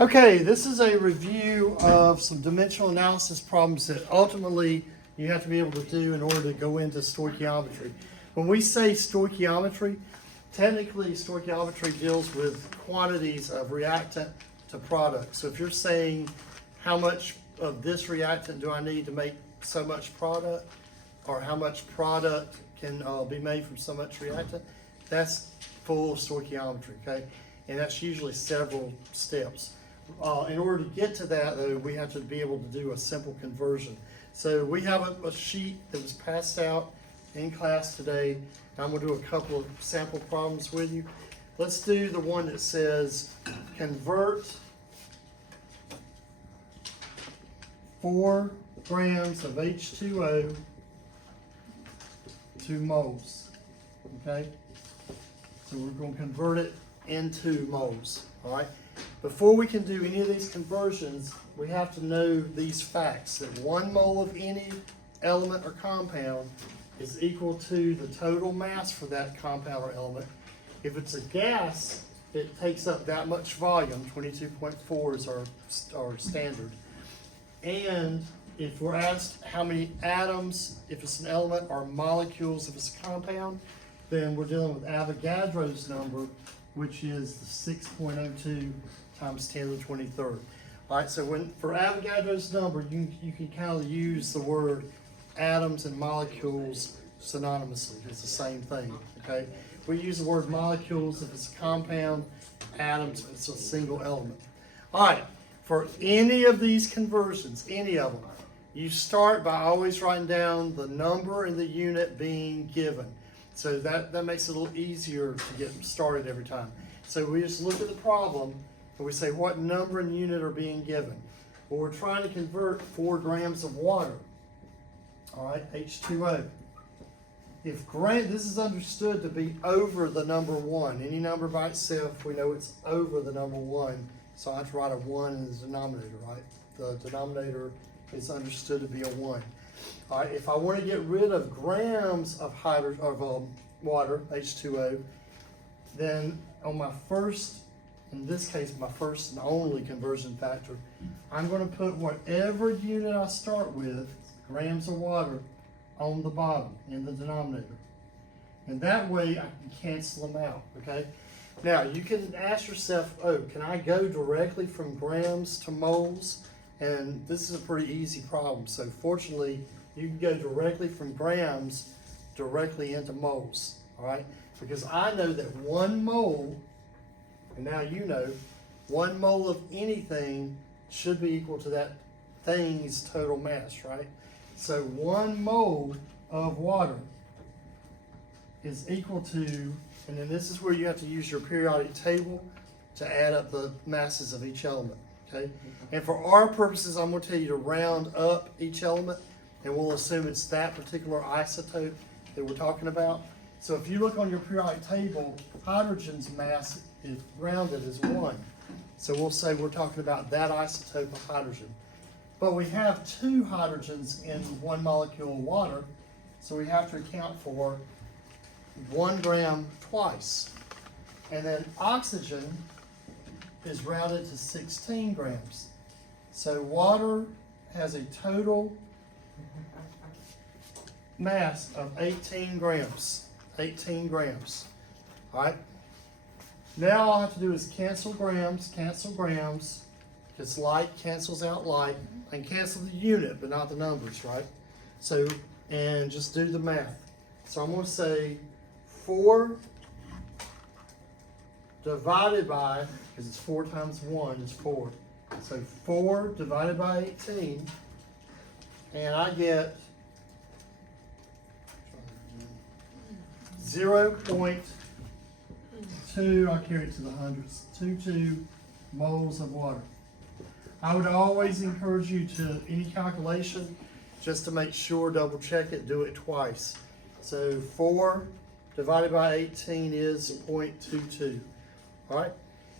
Okay, this is a review of some dimensional analysis problems that ultimately you have to be able to do in order to go into stoichiometry. When we say stoichiometry, technically stoichiometry deals with quantities of reactant to product. So if you're saying how much of this reactant do I need to make so much product, or how much product can be made from so much reactant, that's full stoichiometry, okay? And that's usually several steps. In order to get to that, though, we have to be able to do a simple conversion. So we have a sheet that was passed out in class today. I'm going to do a couple of sample problems with you. Let's do the one that says convert 4 grams of H2O to moles. Okay? So we're going to convert it into moles. All right? Before we can do any of these conversions, we have to know these facts, that 1 mole of any element or compound is equal to the total mass for that compound or element. If it's a gas, it takes up that much volume, 22.4 is our standard. And if we're asked how many atoms, if it's an element, or molecules, if it's a compound, then we're dealing with Avogadro's number, which is the 6.02 times 10 to the 23rd. All right, so for Avogadro's number, you can kind of use the word atoms and molecules synonymously. It's the same thing, okay? We use the word molecules if it's a compound, atoms if it's a single element. All right, for any of these conversions, any of them, you start by always writing down the number and the unit being given. So that makes it a little easier to get started every time. So we just look at the problem and we say what number and unit are being given. Well, we're trying to convert 4 grams of water, all right, H2O. If this is understood to be over the number 1, any number by itself, we know it's over the number 1, so I have to write a 1 in the denominator, right? The denominator is understood to be a 1. All right, if I want to get rid of grams of water, H2O, then on my first, in this case, my first and only conversion factor, I'm going to put whatever unit I start with, grams of water, on the bottom in the denominator. And that way I can cancel them out, okay? Now, you can ask yourself, oh, can I go directly from grams to moles? And this is a pretty easy problem. So fortunately, you can go directly from grams directly into moles, all right? Because I know that 1 mole, and now you know, 1 mole of anything should be equal to that thing's total mass, right? So 1 mole of water is equal to, and then this is where you have to use your periodic table to add up the masses of each element, okay? And for our purposes, I'm going to tell you to round up each element, and we'll assume it's that particular isotope that we're talking about. So if you look on your periodic table, hydrogen's mass is rounded as 1. So we'll say we're talking about that isotope of hydrogen. But we have 2 hydrogens in 1 molecule of water, so we have to account for 1 gram twice. And then oxygen is rounded to 16 grams. So water has a total mass of 18 grams. 18 grams. All right. Now all I have to do is cancel grams, because like cancels out like, and cancel the unit, but not the numbers, right? So, and just do the math. So I'm going to say 4 divided by, because it's 4 times 1 is 4. So 4 divided by 18, and I get 0.2, I carry it to the hundreds, 22 moles of water. I would always encourage you to, any calculation, just to make sure, double check it, do it twice. So 4 divided by 18 is 0.22. All right,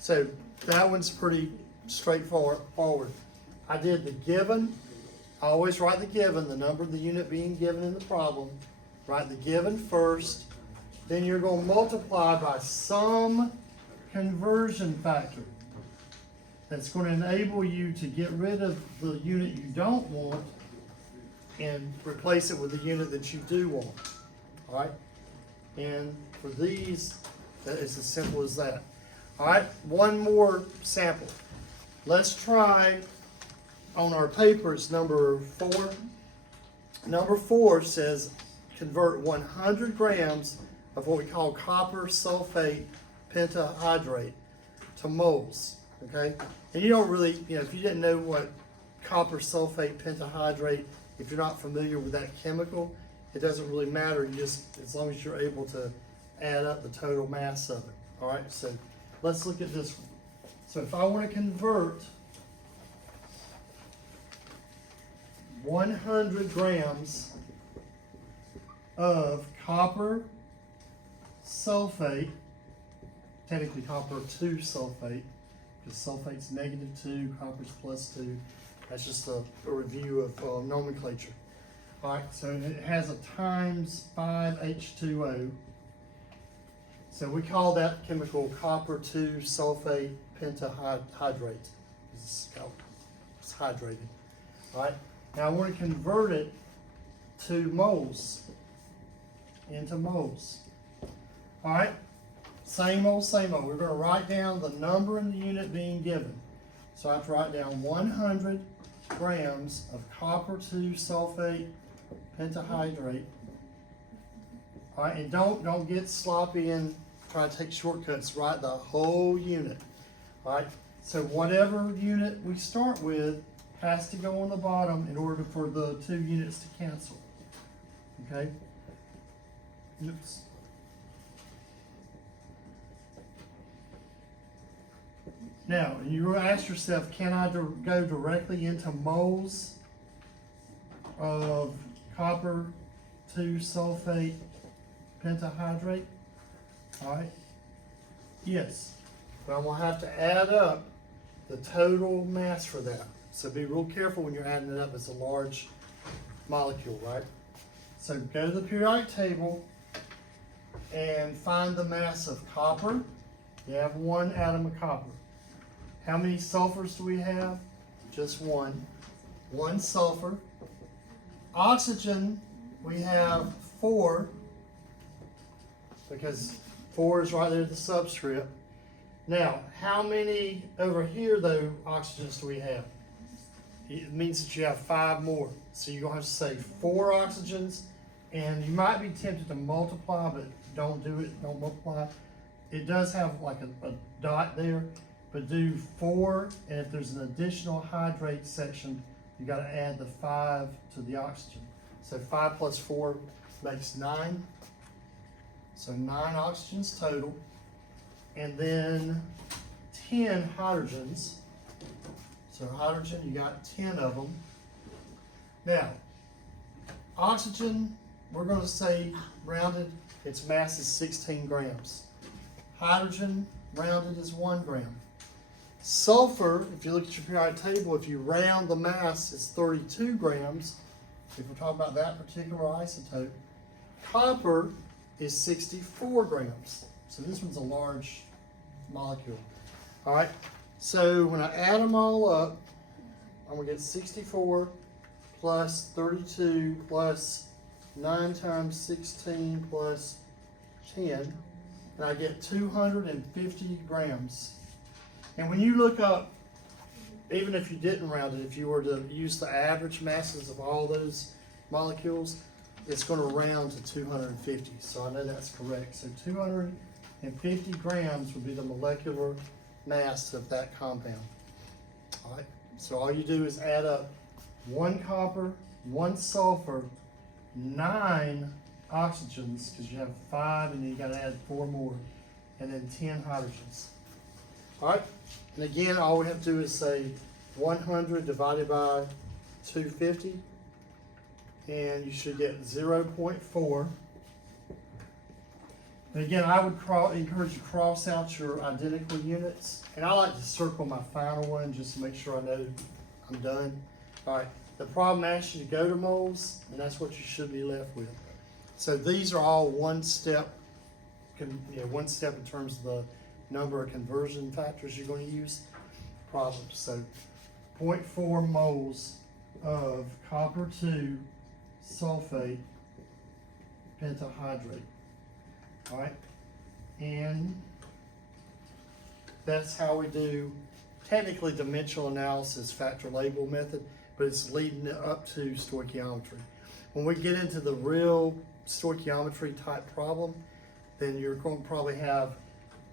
so that one's pretty straightforward. I did the given. I always write the given, the number of the unit being given in the problem. Write the given first. Then you're going to multiply by some conversion factor. that's going to enable you to get rid of the unit you don't want and replace it with the unit that you do want. All right? And for these, it's as simple as that. All right, one more sample. Let's try on our paper, it's number 4. Number 4 says convert 100 grams of what we call copper sulfate pentahydrate to moles, okay? And you don't really, if you didn't know what copper sulfate pentahydrate, if you're not familiar with that chemical, it doesn't really matter. You just, as long as you're able to add up the total mass of it. All right, so let's look at this one. So if I want to convert 100 grams of copper sulfate, technically copper 2 sulfate, because sulfate's -2, copper's +2. That's just a review of nomenclature. All right, so it has a times 5H2O. So we call that chemical copper 2 sulfate pentahydrate. It's hydrated. All right, now I want to convert it to moles, into moles. All right, same old, same old. We're going to write down the number in the unit being given. So I have to write down 100 grams of copper 2 sulfate pentahydrate. All right, and don't get sloppy and try to take shortcuts. Write the whole unit. All right, so whatever unit we start with has to go on the bottom in order for the 2 units to cancel. Okay. Oops. Now, you ask yourself, can I go directly into moles of copper 2 sulfate pentahydrate? All right. Yes. But I'm going to have to add up the total mass for that. So be real careful when you're adding it up. It's a large molecule, right? So go to the periodic table and find the mass of copper. You have 1 atom of copper. How many sulfurs do we have? Just 1. 1 sulfur. Oxygen, we have 4, because 4 is right there at the subscript. Now, how many over here, though, oxygens do we have? It means that you have 5 more. So you're going to have to say 4 oxygens, and you might be tempted to multiply, but don't do it, don't multiply. It does have like a dot there, but do 4, and if there's an additional hydrate section, you got to add the 5 to the oxygen. So 5 plus 4 makes 9. So 9 oxygens total. And then 10 hydrogens. So hydrogen, you got 10 of them. Now, oxygen, we're going to say rounded, its mass is 16 grams. Hydrogen, rounded, is 1 gram. Sulfur, if you look at your periodic table, if you round the mass, it's 32 grams. If we're talking about that particular isotope. Copper is 64 grams. So this one's a large molecule. All right, so when I add them all up, I'm gonna get 64 plus 32 plus 9 times 16 plus 10, and I get 250 grams. And when you look up, even if you didn't round it, if you were to use the average masses of all those molecules, it's going to round to 250. So I know that's correct. So 250 grams would be the molecular mass of that compound. All right. So all you do is add up 1 copper, 1 sulfur, 9 oxygens, because you have 5 and then you got to add 4 more, and then 10 hydrogens. All right. And again, all we have to do is say 100 divided by 250, and you should get 0.4. And again, I would encourage you to cross out your identical units, and I like to circle my final one just to make sure I know I'm done. All right, the problem asks you to go to moles, and that's what you should be left with. So these are all one step in terms of the number of conversion factors you're going to use. problems. So 0.4 moles of copper 2 sulfate pentahydrate. All right, and that's how we do technically dimensional analysis factor label method, but it's leading up to stoichiometry. When we get into the real stoichiometry type problem, then you're going to probably have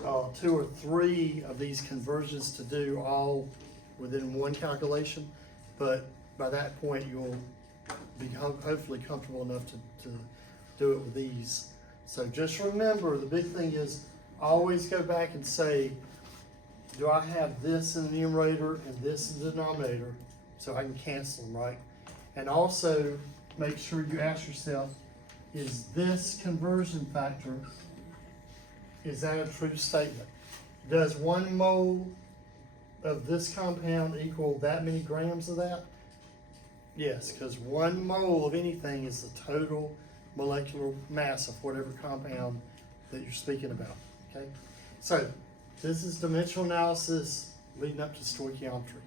2 or 3 of these conversions to do all within one calculation, but by that point you'll be hopefully comfortable enough to do it with these. So just remember, the big thing is always go back and say, do I have this in the numerator and this in the denominator, so I can cancel them, right? And also make sure you ask yourself, is this conversion factor, is that a true statement? Does 1 mole of this compound equal that many grams of that? Yes, because 1 mole of anything is the total molecular mass of whatever compound that you're speaking about, okay? So this is dimensional analysis leading up to stoichiometry.